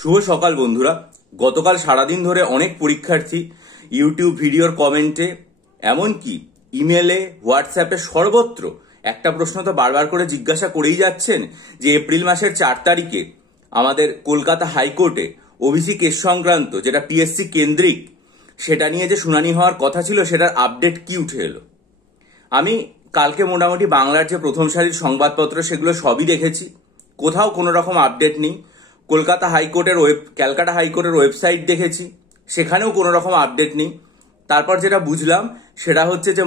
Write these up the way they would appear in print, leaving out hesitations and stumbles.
শুভ সকাল বন্ধুরা। গতকাল সারাদিন ধরে অনেক পরীক্ষার্থী ইউটিউব ভিডিওর কমেন্টে এমনকি ইমেলে হোয়াটসঅ্যাপে সর্বত্র একটা প্রশ্ন তো বারবার করে জিজ্ঞাসা করেই যাচ্ছেন যে এপ্রিল মাসের 4 তারিখে আমাদের কলকাতা হাইকোর্টে ওবিসি কেস সংক্রান্ত যেটা পিএসসি কেন্দ্রিক সেটা নিয়ে যে শুনানি হওয়ার কথা ছিল সেটার আপডেট কি উঠে এলো। আমি কালকে মোটামুটি বাংলার যে প্রথম সারির সংবাদপত্র সেগুলো সবই দেখেছি, কোথাও কোনো রকম আপডেট নেই। ক্যালকাটা হাইকোর্টের ওয়েবসাইট দেখেছি, সেখানেও কোনো রকম আপডেট নেই। তারপর যেটা বুঝলাম সেটা হচ্ছে যে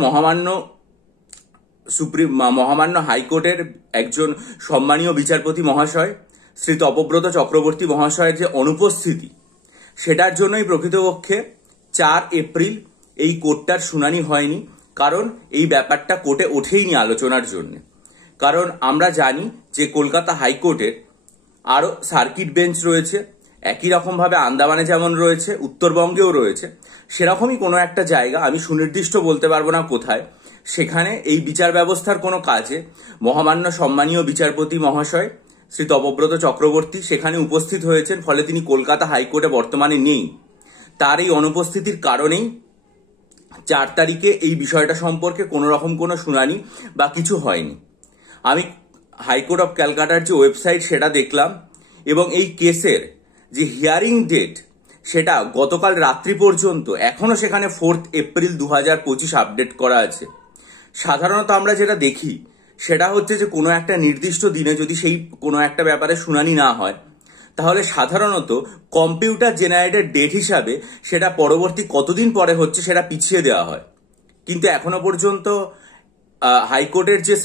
মহামান্য হাইকোর্টের একজন সম্মানীয় বিচারপতি মহাশয় শ্রী তপব্রত চক্রবর্তী মহাশয়ের যে অনুপস্থিতি সেটার জন্যই প্রকৃতপক্ষে 4 এপ্রিল এই কোর্টটার শুনানি হয়নি। কারণ এই ব্যাপারটা কোর্টে ওঠেইনি আলোচনার জন্য। কারণ আমরা জানি যে কলকাতা হাইকোর্টের আরও সার্কিট বেঞ্চ রয়েছে, একই রকমভাবে আন্দামানে যেমন রয়েছে উত্তরবঙ্গেও রয়েছে, সেরকমই কোনো একটা জায়গা, আমি সুনির্দিষ্ট বলতে পারবো না কোথায়, সেখানে এই বিচার ব্যবস্থার কোনো কাজে মহামান্য সম্মানীয় বিচারপতি মহাশয় শ্রী তপব্রত চক্রবর্তী সেখানে উপস্থিত হয়েছেন। ফলে তিনি কলকাতা হাইকোর্টে বর্তমানে নেই। তার এই অনুপস্থিতির কারণেই 4 তারিখে এই বিষয়টা সম্পর্কে কোনো রকম কোনো শুনানি বা কিছু হয়নি। আমি হাইকোর্ট অফ ক্যালকাটার যে ওয়েবসাইট সেটা দেখলাম এবং এই কেসের যে হিয়ারিং ডেট সেটা গতকাল রাত্রি পর্যন্ত এখনো সেখানে 4 এপ্রিল 2025 আপডেট করা আছে। সাধারণত আমরা যেটা দেখি সেটা হচ্ছে যে কোনো একটা নির্দিষ্ট দিনে যদি সেই কোনো একটা ব্যাপারে শুনানি না হয় তাহলে সাধারণত কম্পিউটার জেনারেটেড ডেট হিসাবে সেটা পরবর্তী কতদিন পরে হচ্ছে সেটা পিছিয়ে দেওয়া হয়। কিন্তু এখনো পর্যন্ত হাইকোর্টের যে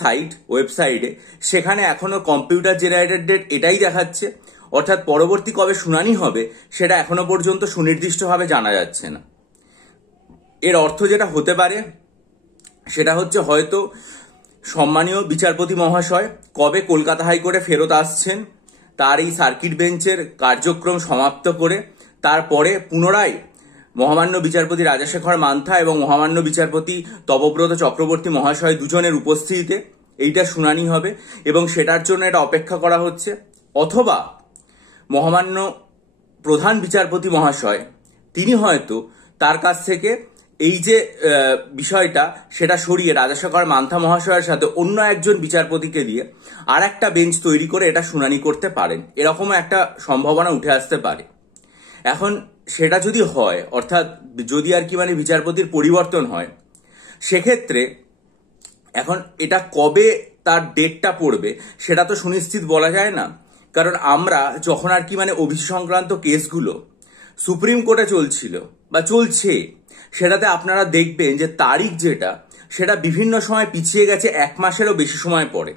ওয়েবসাইটে সেখানে এখনো কম্পিউটার জেনারেটেড ডেট এটাই দেখাচ্ছে, অর্থাৎ পরবর্তী কবে শুনানি হবে সেটা এখনো পর্যন্ত সুনির্দিষ্টভাবে জানা যাচ্ছে না। এর অর্থ যেটা হতে পারে সেটা হচ্ছে হয়তো সম্মানীয় বিচারপতি মহাশয় কবে কলকাতা হাইকোর্টে ফেরত আসছেন তার এই সার্কিট বেঞ্চের কার্যক্রম সমাপ্ত করে তারপরে পুনরায় মহামান্য বিচারপতি রাজাশেখর মান্থা এবং মহামান্য বিচারপতি তপব্রত চক্রবর্তী মহাশয় দুজনের উপস্থিতিতে এইটা শুনানি হবে এবং সেটার জন্য এটা অপেক্ষা করা হচ্ছে। অথবা মহামান্য প্রধান বিচারপতি মহাশয় তিনি হয়তো তার কাছ থেকে এই যে বিষয়টা সেটা সরিয়ে রাজাশেখর মান্থা মহাশয়ের সাথে অন্য একজন বিচারপতিকে দিয়ে আর একটা বেঞ্চ তৈরি করে এটা শুনানি করতে পারেন, এরকমও একটা সম্ভাবনা উঠে আসতে পারে। এখন সেটা যদি হয়, অর্থাৎ যদি বিচারপতির পরিবর্তন হয়, সেক্ষেত্রে এখন এটা কবে তার ডেটটা পড়বে সেটা তো সুনিশ্চিত বলা যায় না। কারণ আমরা যখন ওবিসি সংক্রান্ত কেসগুলো সুপ্রিম কোর্টে চলছিল বা চলছে সেটাতে আপনারা দেখবেন যে তারিখ যেটা সেটা বিভিন্ন সময় পিছিয়ে গেছে 1 মাসেরও বেশি সময় পরে,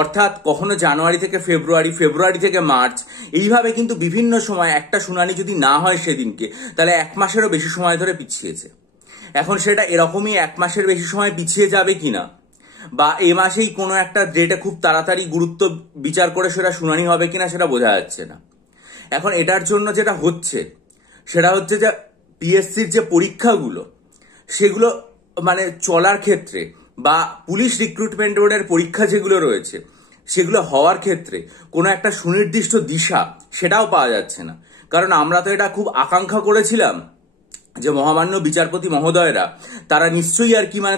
অর্থাৎ কখনো জানুয়ারি থেকে ফেব্রুয়ারি থেকে মার্চ, এইভাবে কিন্তু বিভিন্ন সময় একটা শুনানি যদি না হয় সেদিনকে তাহলে 1 মাসেরও বেশি সময় ধরে পিছিয়েছে। এখন সেটা এরকমই 1 মাসের বেশি সময় পিছিয়ে যাবে কিনা বা এ মাসেই কোনো একটা ডেটে খুব তাড়াতাড়ি গুরুত্ব বিচার করে সেটা শুনানি হবে কিনা সেটা বোঝা যাচ্ছে না। এখন এটার জন্য যেটা হচ্ছে সেটা হচ্ছে যে পিএসসির যে পরীক্ষাগুলো সেগুলো চলার ক্ষেত্রে বা পুলিশ রিক্রুটমেন্ট বোর্ডের পরীক্ষা যেগুলো রয়েছে সেগুলো হওয়ার ক্ষেত্রে কোনো একটা সুনির্দিষ্ট দিশা সেটাও পাওয়া যাচ্ছে না। কারণ আমরা তো এটা খুব আকাঙ্ক্ষা করেছিলাম যে মহামান্য বিচারপতি মহোদয়রা তারা নিশ্চয়ই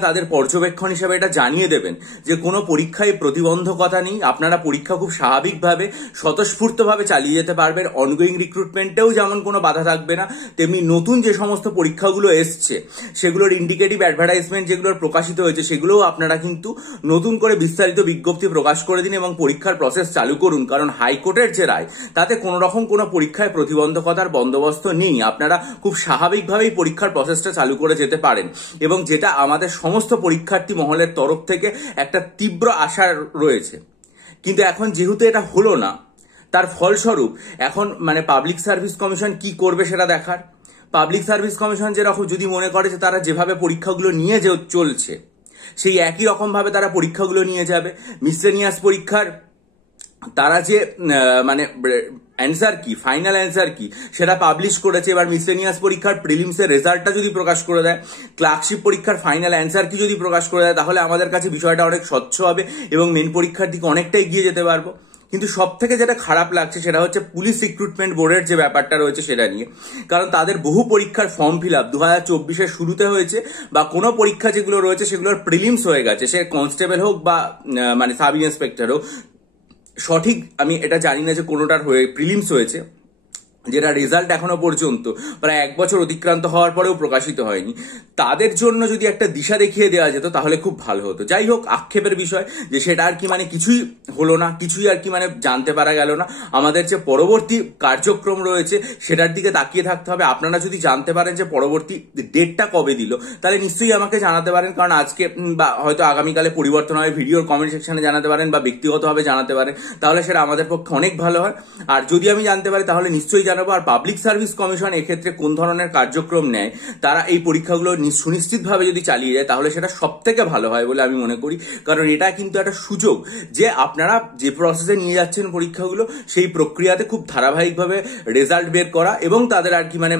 তাদের পর্যবেক্ষণ হিসাবে এটা জানিয়ে দেবেন যে কোনো পরীক্ষায় প্রতিবন্ধকতা নেই, আপনারা পরীক্ষা খুব স্বাভাবিকভাবে স্বতঃস্ফূর্তভাবে চালিয়ে যেতে পারবেন, অনগোয়িং রিক্রুটমেন্টেও যেমন কোনো বাধা থাকবে না, তেমনি নতুন যে সমস্ত পরীক্ষাগুলো এসছে সেগুলোর ইন্ডিকেটিভ অ্যাডভার্টাইজমেন্ট যেগুলোর প্রকাশিত হয়েছে সেগুলোও আপনারা কিন্তু নতুন করে বিস্তারিত বিজ্ঞপ্তি প্রকাশ করে দিন এবং পরীক্ষার প্রসেস চালু করুন। কারণ হাইকোর্টের যে রায় তাতে কোনো রকম কোনো পরীক্ষায় প্রতিবন্ধকতার বন্দোবস্ত নেই, আপনারা খুব স্বাভাবিকভাবে পরীক্ষার প্রসেসটা চালু করে যেতে পারেন এবং যেটা আমাদের সমস্ত পরীক্ষার্থী মহলের তরফ থেকে একটা তীব্র আশা রয়েছে। কিন্তু এখন যেহেতু এটা হলো না, তার ফলস্বরূপ এখন পাবলিক সার্ভিস কমিশন কি করবে সেটা দেখার। পাবলিক সার্ভিস কমিশন যেরকম যদি মনে করে যে তারা যেভাবে পরীক্ষাগুলো নিয়ে চলছে সেই একই রকম ভাবে তারা পরীক্ষাগুলো নিয়ে যাবে, মিসলেনিয়াস পরীক্ষার তারা যে অ্যান্সার কি, ফাইনাল অ্যান্সার কি সেটা পাবলিশ করেছে, এবার মিসলেনিয়াস পরীক্ষার প্রিলিমসের রেজাল্টটা যদি প্রকাশ করে দেয়, ক্লার্কশিপ পরীক্ষার ফাইনাল অ্যান্সার কি যদি প্রকাশ করে দেয়, তাহলে আমাদের কাছে বিষয়টা অনেক স্বচ্ছ হবে এবং মেন পরীক্ষার দিকে অনেকটা এগিয়ে যেতে পারবো। কিন্তু সব থেকে যেটা খারাপ লাগছে সেটা হচ্ছে পুলিশ রিক্রুটমেন্ট বোর্ডের যে ব্যাপারটা রয়েছে সেটা নিয়ে। কারণ তাদের বহু পরীক্ষার ফর্ম ফিল আপ 2024-এর শুরুতে হয়েছে, বা কোনো পরীক্ষা যেগুলো রয়েছে সেগুলোর প্রিলিমস হয়ে গেছে, সে কনস্টেবল হোক বা মানে সাব ইন্সপেক্টর হোক, সঠিক আমি এটা জানি না যে কোনোটার হয়ে প্রিলিমস হয়েছে, যেটা রেজাল্ট এখনো পর্যন্ত প্রায় 1 বছর অতিক্রান্ত হওয়ার পরেও প্রকাশিত হয়নি। তাদের জন্য যদি একটা দিশা দেখিয়ে দেওয়া যেত তাহলে খুব ভালো হতো। যাই হোক, আক্ষেপের বিষয় যে সেটা আর কি মানে কিছুই হলো না, কিছুই আর কি মানে জানতে পারা গেল না। আমাদের যে পরবর্তী কার্যক্রম রয়েছে সেটার দিকে তাকিয়ে থাকতে হবে। আপনারা যদি জানতে পারেন যে পরবর্তী ডেটটা কবে দিল, তাহলে নিশ্চয়ই আমাকে জানাতে পারেন, কারণ আজকে বা হয়তো আগামীকালে পরিবর্তন হবে, ভিডিওর কমেন্ট সেকশনে জানাতে পারেন বা ব্যক্তিগতভাবে জানাতে পারেন, তাহলে সেটা আমাদের পক্ষে অনেক ভালো হয়। আর যদি আমি জানতে পারি তাহলে নিশ্চয়ই জানাবো। আর পাবলিক সার্ভিস কমিশন এক্ষেত্রে কোন ধরনের কার্যক্রম নেয়, তারা এই পরীক্ষাগুলো সুনিশ্চিতভাবে যদি চালিয়ে যায় তাহলে সেটা সব থেকে ভালো হয় বলে আমি মনে করি। কারণ এটা কিন্তু একটা সুযোগ যে আপনারা যে প্রসেসে নিয়ে যাচ্ছেন পরীক্ষাগুলো, সেই প্রক্রিয়াতে খুব ধারাবাহিকভাবে রেজাল্ট বের করা এবং তাদের আর কি মানে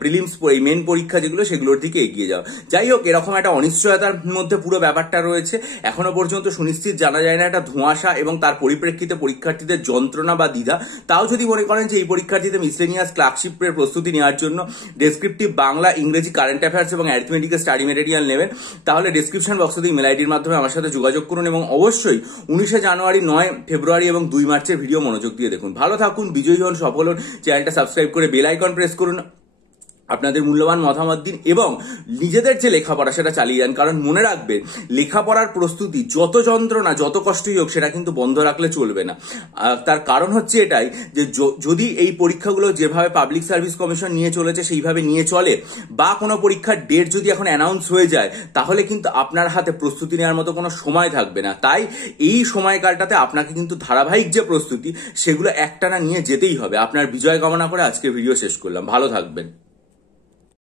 প্রিলিমস এই মেন পরীক্ষা যেগুলো সেগুলোর দিকে এগিয়ে যাওয়া। যাই হোক, এরকম একটা অনিশ্চয়তার মধ্যে পুরো ব্যাপারটা রয়েছে, এখনো পর্যন্ত সুনিশ্চিত জানা যায় না, একটা ধোঁয়াশা, এবং তার পরিপ্রেক্ষিতে পরীক্ষার্থীদের যন্ত্রণা বা দ্বিধা। তাও যদি মনে করেন যে এই পরীক্ষার্থীদের মিসলেনিয়াস ক্লার্কশিপের প্রস্তুতি নেওয়ার জন্য ডেসক্রিপটিভ বাংলা, ইংরেজি, কারেন্ট অ্যাফেয়ার্স এবং অ্যারিথমেটিকের স্টাডি মেটেরিয়াল নেবেন, তাহলে ডেসক্রিপশন বক্সে ইমেল আইডির মাধ্যমে আমার সাথে যোগাযোগ করুন, এবং অবশ্যই 19 জানুয়ারি, 9 ফেব্রুয়ারি এবং 2 মার্চের ভিডিও মনোযোগ দিয়ে দেখুন। ভালো থাকুন, বিজয়ী হন, সফল হন। চ্যানেলটা সাবস্ক্রাইব করে বেল আইকন প্রেস করুন, আপনাদের মূল্যবান মতামত দিন এবং নিজেদের যে লেখাপড়া সেটা চালিয়ে যান। কারণ মনে রাখবেন, লেখাপড়ার প্রস্তুতি যত যন্ত্রণা, যত কষ্টই হোক, সেটা কিন্তু বন্ধ রাখলে চলবে না। তার কারণ হচ্ছে এটাই যে যদি এই পরীক্ষাগুলো যেভাবে পাবলিক সার্ভিস কমিশন নিয়ে চলেছে সেইভাবে নিয়ে চলে, বা কোনো পরীক্ষার ডেট যদি এখন অ্যানাউন্স হয়ে যায়, তাহলে কিন্তু আপনার হাতে প্রস্তুতি নেওয়ার মতো কোনো সময় থাকবে না। তাই এই সময়কালটাতে আপনাকে কিন্তু ধারাবাহিক যে প্রস্তুতি সেগুলো একটানা নিয়ে যেতেই হবে। আপনার বিজয় কামনা করে আজকে ভিডিও শেষ করলাম। ভালো থাকবেন।